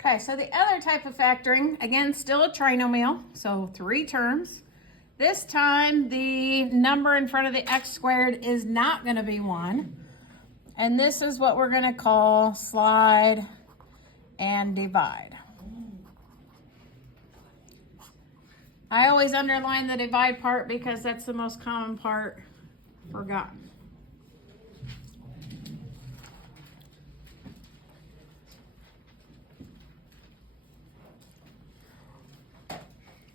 Okay, so the other type of factoring, again, still a trinomial, so 3 terms. This time, the number in front of the x squared is not going to be 1. And this is what we're going to call slide and divide. I always underline the divide part because that's the most common part forgotten.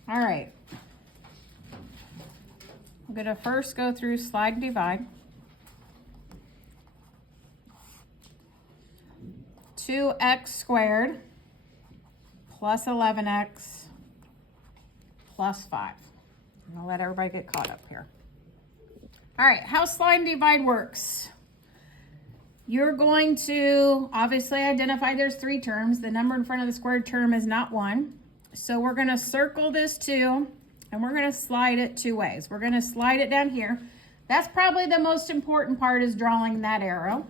All right. I'm going to first go through slide and divide. 2x squared plus 11x plus 5. I'm going to let everybody get caught up here. All right, how slide and divide works. You're going to obviously identify there's 3 terms. The number in front of the squared term is not 1. So we're going to circle this 2, and we're going to slide it 2 ways. We're going to slide it down here. That's probably the most important part, is drawing that arrow.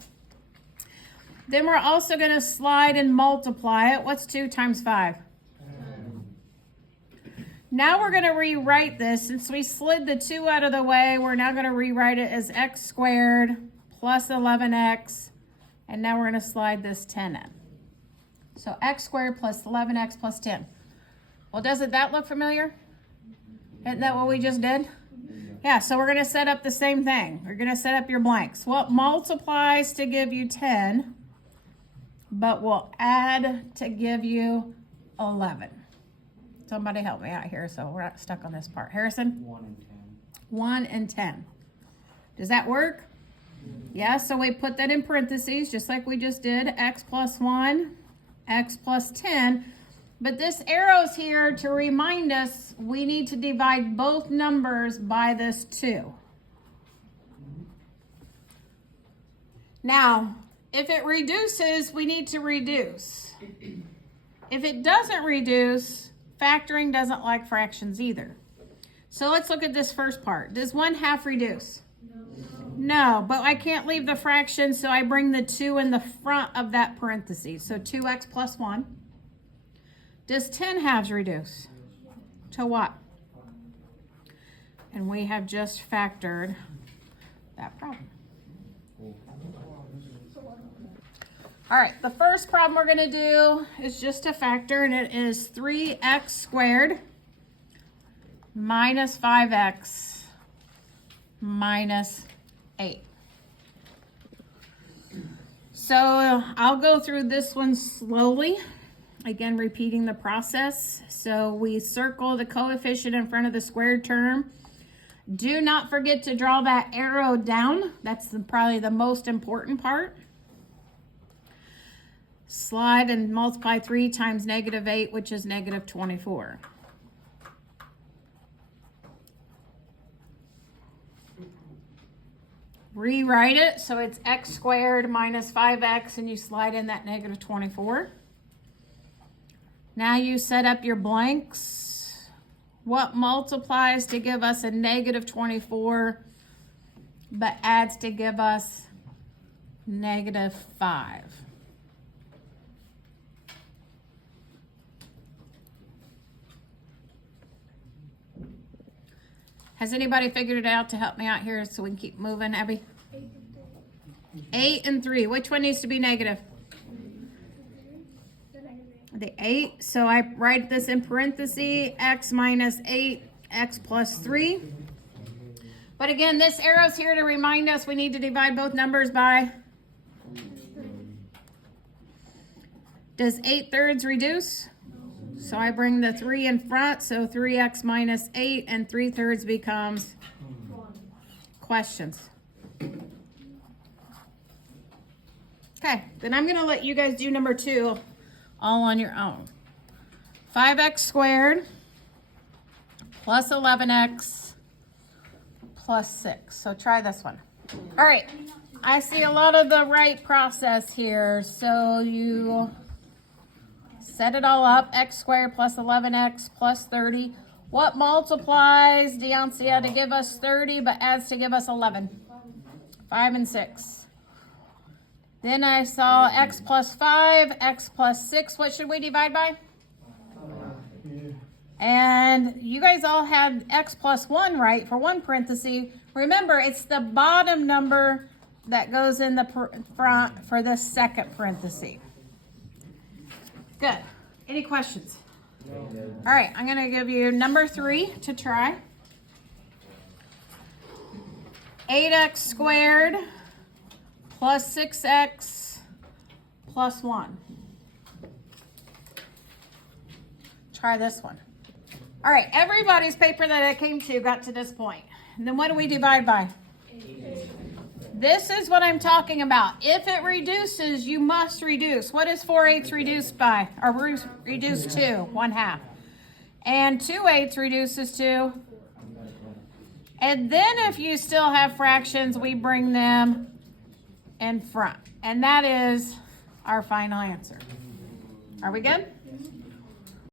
Then we're also going to slide and multiply it. What's 2 times 5? 10. Now we're going to rewrite this. Since we slid the 2 out of the way, we're now going to rewrite it as x squared plus 11x. And now we're going to slide this 10 in. So x squared plus 11x plus 10. Well, doesn't that look familiar? Isn't that what we just did? Yeah, so we're going to set up the same thing. We're going to set up your blanks. What multiplies to give you 10, but will add to give you 11? Somebody help me out here so we're not stuck on this part. Harrison? 1 and 10. 1 and 10. Does that work? Yeah, so we put that in parentheses just like we just did. X plus 1, x plus 10. But this arrow's here to remind us we need to divide both numbers by this 2. Now, if it reduces, we need to reduce. If it doesn't reduce, factoring doesn't like fractions either. So let's look at this first part. Does 1/2 reduce? No, but I can't leave the fraction, so I bring the 2 in the front of that parentheses. So 2x plus 1. Does 10/2 reduce? To what? And we have just factored that problem. All right, the first problem we're going to do is just a factor, and it is 3x squared minus 5x minus 8. So I'll go through this one slowly. Again, repeating the process. So we circle the coefficient in front of the squared term. Do not forget to draw that arrow down. That's probably the most important part. Slide and multiply 3 times -8, which is -24. Rewrite it so it's x squared minus 5x, and you slide in that -24. Now you set up your blanks. What multiplies to give us a -24, but adds to give us -5? Has anybody figured it out to help me out here so we can keep moving, Abby? 8 and 3. Which one needs to be negative? The 8. So I write this in parentheses, x minus 8, x plus 3. But again, this arrow's here to remind us we need to divide both numbers by. Does 8/3 reduce? So I bring the 3 in front, so 3x minus 8, and 3/3 becomes 1. Questions? Okay, then I'm going to let you guys do number 2 all on your own. 5x squared plus 11x plus 6. So try this one. All right, I see a lot of the right process here. So you set it all up. X squared plus 11x plus 30. What multiplies, Deoncia, to give us 30 but adds to give us 11? 5 and 6. Then I saw x plus 5, x plus 6. What should we divide by? And you guys all had x plus 1, right, for one parenthesis. Remember, it's the bottom number that goes in the front for this second parenthesis. Good. Any questions? All right, I'm going to give you number 3 to try. 8x squared plus 6x plus 1. Try this one. All right, everybody's paper that I came to got to this point. And then what do we divide by? 8. This is what I'm talking about. If it reduces, you must reduce. What is 4/8 reduced by? Or reduced to? 1/2. And 2/8 reduces to? And then if you still have fractions, we bring them in front. And that is our final answer. Are we good?